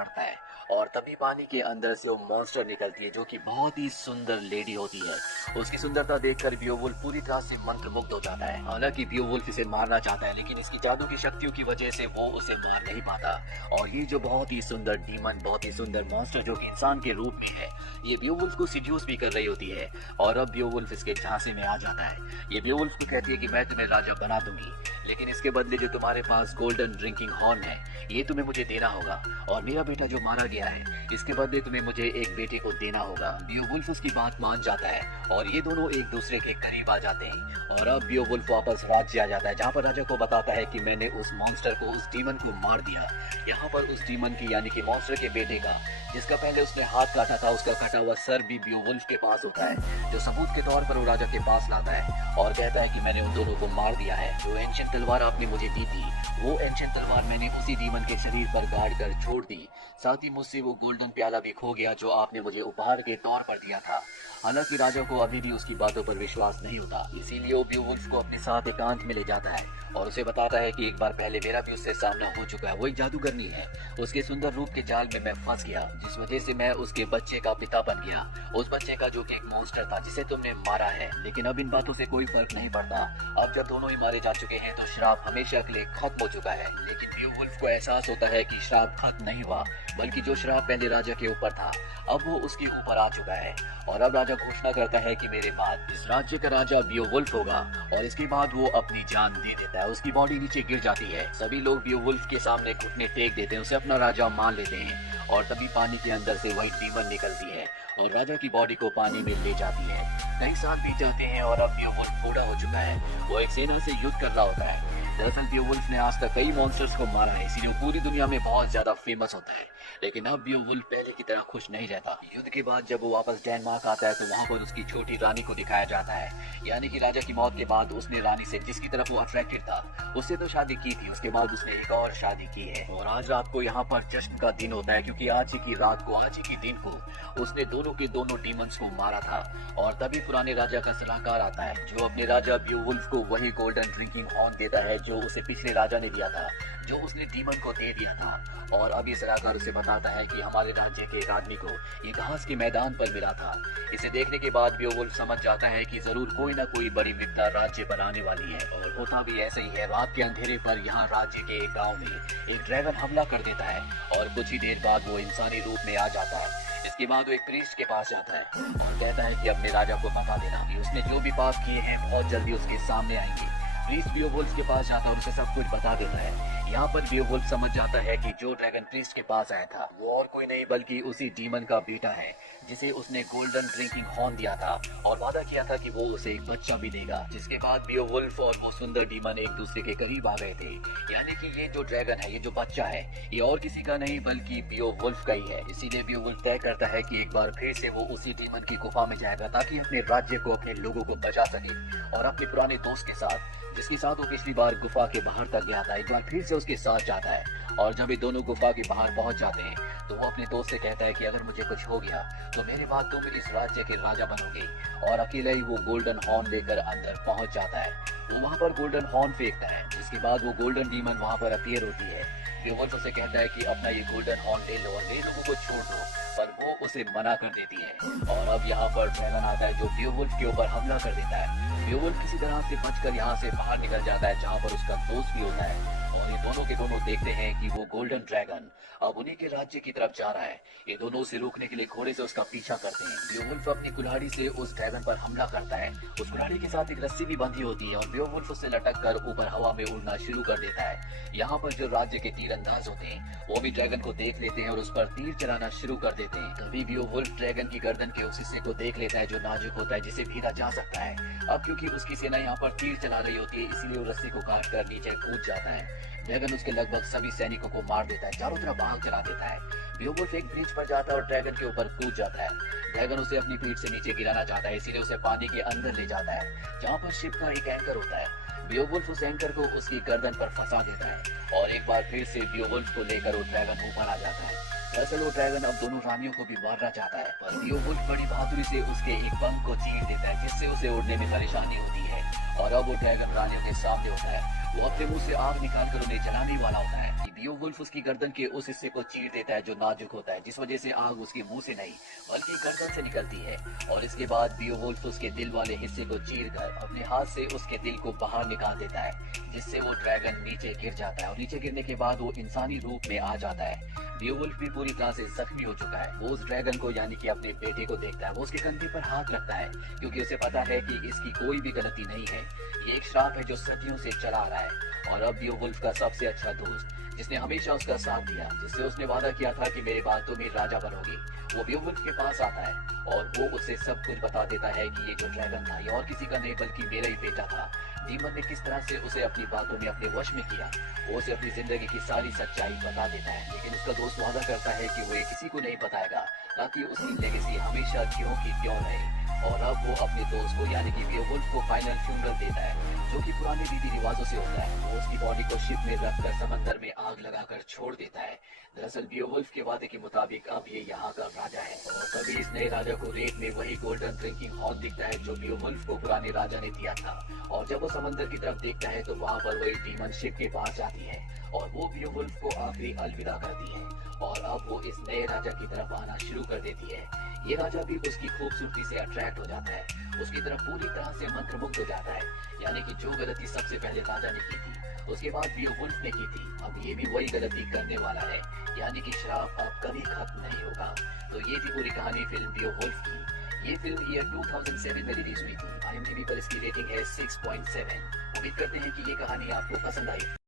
पड़ता है और तभी पानी के अंदर से वो मॉन्स्टर निकलती है जो कि बहुत ही सुंदर लेडी होती है। उसकी सुंदरता देखकर बियोवुल्फ पूरी तरह से मंत्रमुग्ध हो जाता है। हालांकि बियोवुल्फ इसे मारना चाहता है लेकिन इसकी जादू की शक्तियों की वजह से वो उसे मार नहीं पाता। और ये जो बहुत ही सुंदर डीमन, बहुत ही सुंदर मॉन्स्टर जो कि इंसान के रूप में है, ये बियोवुल्फ को सिड्यूस भी कर रही होती है। और अब बियोवुल्फ इसके झांसे में आ जाता है। ये बियोवुल्फ को कहती है कि मैं तुम्हें राजा बना दूंगी, लेकिन इसके बदले जो तुम्हारे पास गोल्डन ड्रिंकिंग हॉर्न है ये तुम्हें मुझे देना होगा। और मेरा बेटा जो मारा गया है इसके बदले तुम्हें मुझे एक बेटे को देना होगा। बियोवुल्फ उसकी बात मान जाता है और ये दोनों एक दूसरे के करीब आ जाते हैं। और अब बियोवुल्फ वापस राज्य आ जाता है जहाँ पर राजा को बताता है कि मैंने उस मॉन्स्टर को, उस डीमन को मार दिया। यहाँ पर उस डीमन की यानी कि मॉन्स्टर के बेटे का, जिसका पहले उसने हाथ काटा था, उसका कटा हुआ सर भी बियोवुल्फ के पास होता है, जो सबूत के तौर पर वो राजा के पास लाता है और कहता है कि मैंने उन दोनों को मार दिया है। जो एंशिएंट तलवार आपने मुझे दी थी वो एंशिएंट तलवार मैंने उसी डीमन के शरीर पर गाड़ कर छोड़ दी। साथ ही मुझसे वो गोल्डन प्याला भी खो गया जो आपने मुझे उपहार के तौर पर दिया था। हालांकि राजा को अभी भी उसकी बातों पर विश्वास नहीं होता, इसीलिए वो बियोवुल्फ को अपने साथ एकांत में ले जाता है और उसे बताता है कि एक बार पहले मेरा भी उससे सामना हो चुका है। वो एक जादूगरनी है, उसके सुंदर रूप के जाल में मैं फंस गया, जिस वजह से मैं उसके बच्चे का पिता बन गया। उस बच्चे का जो कि एक मॉन्स्टर था जिसे तुमने मारा है। लेकिन अब इन बातों से कोई फर्क नहीं पड़ता। अब जब दोनों ही मारे जा चुके हैं तो श्राप हमेशा के लिए खत्म हो चुका है। लेकिन बियोवुल्फ को एहसास होता है कि श्राप खत्म नहीं हुआ, बल्कि जो श्राप पहले राजा के ऊपर था अब वो उसके ऊपर आ चुका है। और अब राजा घोषणा करता है कि मेरे बाद इस राज्य का राजा बियोवुल्फ होगा। और इसके बाद वो अपनी जान दे देता है, उसकी बॉडी नीचे गिर जाती है। सभी लोग बियोवुल्फ के सामने घुटने टेक देते हैं, उसे अपना राजा मान लेते हैं। और तभी पानी के अंदर से वही डीमन निकलती है और राजा की बॉडी को पानी में ले जाती है। कई साल बीत जाते हैं और अब बियोवुल्फ बूढ़ा हो चुका है। वो एक सेना से युद्ध कर रहा होता है। दरअसल बियोवुल्फ ने आज तक कई मॉन्स्टर्स को मारा है, इसीलिए वो पूरी दुनिया में बहुत ज्यादा फेमस होता है। लेकिन अब बियोवुल्फ पहले की तरह खुश नहीं रहता। युद्ध के बाद जब वो वापस डेनमार्क आता है तो वहाँ पर उसकी छोटी रानी को दिखाया जाता है। यानी कि राजा की मौत के बाद उसने रानी से, जिसकी तरफ वो अट्रैक्टेड था, उससे तो शादी की थी, उसके बाद उसने एक और शादी की है। और आज रात को यहाँ पर जश्न का दिन होता है क्योंकि आज ही की रात को, आज ही की दिन को उसने दोनों के दोनों डीमंस को मारा था। और तभी पुराने राजा का सलाहकार आता है जो अपने राजा बियोवुल्फ को वही गोल्डन ड्रिंकिंग हॉर्न देता है जो उसे पिछले राजा ने दिया था, जो उसने डीमन को दे दिया था। और अब ये सलाहकार उसे बताता है कि हमारे राज्य के एक आदमी को ये घास के मैदान पर मिला था। इसे देखने के बाद बियोवुल्फ समझ जाता है कि जरूर कोई ना कोई बड़ी विपदा राज्य पर आने वाली है। और होता भी ऐसे ही है। रात के अंधेरे पर यहाँ राज्य के एक गाँव में एक ड्रैगन हमला कर देता है और कुछ ही देर बाद वो इंसानी रूप में आ जाता है। इसके बाद वो एक प्रीस्ट के पास जाता है और कहता है कि अपने राजा को बता देना कि उसने जो भी पाप किए हैं बहुत जल्दी उसके सामने आएंगे। प्रीस्ट बियोवुल्फ के पास जाता है और उसे सब कुछ बता देता है। यहाँ पर बियोवुल्फ समझ जाता है कि जो ड्रैगन प्रीस्ट के पास आया था वो और कोई नहीं बल्कि उसी डीमन का बेटा है जिसे उसने गोल्डन ड्रिंकिंग हॉर्न दिया था और वादा किया था कि वो उसे एक बच्चा भी देगा। जिसके बाद बियोवुल्फ और वो सुंदर डीमन एक दूसरे के करीब आ गए थे। यानी कि ये जो ड्रैगन है, ये जो बच्चा है, ये और किसी का नहीं बल्कि बियोवुल्फ का ही है। इसीलिए बियोवुल्फ तय करता है कि एक बार फिर से वो उसी डीमन की गुफा में जाएगा ताकि अपने राज्य को, अपने लोगों को बचा सके। और अपने पुराने दोस्त के साथ, जिसके साथ वो पिछली बार गुफा के बाहर तक गया था, एक बार फिर से उसके साथ जाता है। और जब ये दोनों गुफा के बाहर पहुंच जाते हैं तो वो अपने दोस्त से कहता है कि अगर मुझे कुछ हो गया तो मेरे बाद तुम इस राज्य के राजा बनोगे। और अकेले ही वो गोल्डन हॉर्न लेकर अंदर पहुंच जाता है। वो वहाँ पर गोल्डन हॉर्न फेंकता है, जिसके बाद वो गोल्डन डीमन वहाँ पर अपीयर होती है। बियोवुल्फ उसे कहता है कि अपना ये गोल्डन हॉर्न ले लो और मेरे लोगों को छोड़ दो, पर वो उसे मना कर देती है। और अब यहाँ पर ड्रैगन आता है जो बियोवुल्फ के ऊपर हमला कर देता है। बियोवुल्फ किसी तरह से बचकर यहाँ से बाहर निकल जाता है जहाँ पर उसका दोस्त भी होता है। और ये दोनों के दोनों देखते हैं कि वो गोल्डन ड्रैगन अब उन्हीं के राज्य की तरफ जा रहा है। ये दोनों उसे रोकने के लिए घोड़े से उसका पीछा करते हैं। बियोवुल्फ अपनी कुल्हाड़ी से उस ड्रैगन पर हमला करता है। उस कुल्हाड़ी के साथ एक रस्सी भी बंधी होती है और बियोवुल्फ उससे लटक कर ऊपर हवा में उड़ना शुरू कर देता है। यहाँ पर जो राज्य के तीरंदाज होते हैं वो भी ड्रैगन को देख लेते हैं और उस पर तीर चलाना शुरू कर देते हैं। तभी बियोवुल्फ ड्रैगन की गर्दन के उस हिस्से को देख लेता है जो नाजुक होता है, जिसे भीगा जा सकता है। अब क्योंकि उसकी सेना यहाँ पर तीर चला रही होती है इसलिए वो रस्सी को काट कर नीचे कूद जाता है। ड्रैगन उसके लगभग सभी सैनिकों को मार देता है, चारों तरफ आग जला देता है। बियोवुल्फ एक ब्रिज पर जाता है और ड्रैगन के ऊपर कूद जाता है। ड्रैगन उसे अपनी पीठ से नीचे गिराना चाहता है, इसीलिए उसे पानी के अंदर ले जाता है जहाँ पर शिप का एक एंकर होता है। बियोवुल्फ उस एंकर को उसकी गर्दन पर फंसा देता है और एक बार फिर से बियोवुल्फ को लेकर वो ड्रैगन ऊपर आ जाता है। दरअसल वो ड्रैगन अब दोनों रानियों को भी मारना चाहता है, पर बियोवुल्फ बड़ी बहादुरी से उसके एक पंख को चीर देता है जिससे उसे उड़ने में परेशानी होती है। और अब वो ड्रैगन रानियों के सामने होता है। वो अपने मुंह से आग निकालकर उन्हें जलाने वाला होता है। बियोवुल्फ उसकी गर्दन के उस हिस्से को चीर देता है जो नाजुक होता है, जिस वजह से आग उसके मुंह से नहीं बल्कि गर्दन से निकलती है। और इसके बाद बियोवुल्फ उसके दिल वाले हिस्से को चीर कर अपने हाथ से उसके दिल को बाहर निकाल देता है, जिससे वो ड्रैगन नीचे गिर जाता है और नीचे गिरने के बाद वो इंसानी रूप में आ जाता है। बियोवुल्फ भी पूरी तरह से जख्मी हो चुका है। वो उस ड्रैगन को यानी कि अपने बेटे को देखता है। वो उसके कंधे पर हाथ रखता है क्योंकि उसे पता है कि इसकी कोई भी गलती नहीं है। ये एक श्राप है जो सदियों से चला आ रहा है। और अब बियोवुल्फ का सबसे अच्छा दोस्त, जिसने हमेशा उसका साथ दिया, जिससे उसने वादा किया था कि मेरे बाद तुम ही राजा बनोगे, वो बियोवुल्फ के पास आता है और वो उसे सब कुछ बता देता है कि ये जो ड्रैगन था ये और किसी का नहीं बल्कि मेरा ही बेटा था। डीमन ने किस तरह से उसे अपनी बातों में अपने वश में किया। वो उसे अपनी जिंदगी की सारी सच्चाई बता देता है, लेकिन उसका दोस्त वादा करता है कि वो ये किसी को नहीं बताएगा ताकि उसकी लेगेसी हमेशा ज्यों की त्यों रहे। और अब वो अपने दोस्त को यानी कि बियोवुल्फ को फाइनल फ्यूनरल देता है, जो कि पुराने रीति रिवाजों से होता है। वो उसकी बॉडी को शिप में रखकर समंदर में आग लगाकर छोड़ देता है। दरअसल बियोवुल्फ के वादे के मुताबिक अब ये यहाँ का राजा है। और तभी इस नए राजा को रेत में वही गोल्डन ड्रिंकिंग हॉर्न दिखता है जो बियोवुल्फ को पुराने राजा ने दिया था। और जब वो समंदर की तरफ देखता है तो वहाँ पर वही डीमन शिप के पास जाती है और वो बियोवुल्फ को आखिरी अलविदा करती है। और अब वो इस नए राजा की तरफ आना शुरू कर देती है। ये राजा भी उसकी खूबसूरती से अट्रैक्ट हो जाता है, उसकी तरफ पूरी तरह से मंत्रमुग्ध हो जाता है। यानी कि जो गलती सबसे पहले राजा ने की थी उसके बाद बियोवुल्फ ने की थी, अब ये भी वही गलती करने वाला है। यानी कि श्राप अब कभी खत्म नहीं होगा। तो ये थी पूरी कहानी फिल्म बियोवुल्फ की। ये फिल्म ईयर 2007 में रिलीज हुई थी। IMDb पर इसकी रेटिंग है 6.7। उम्मीद करते हैं कि ये कहानी आपको पसंद आई।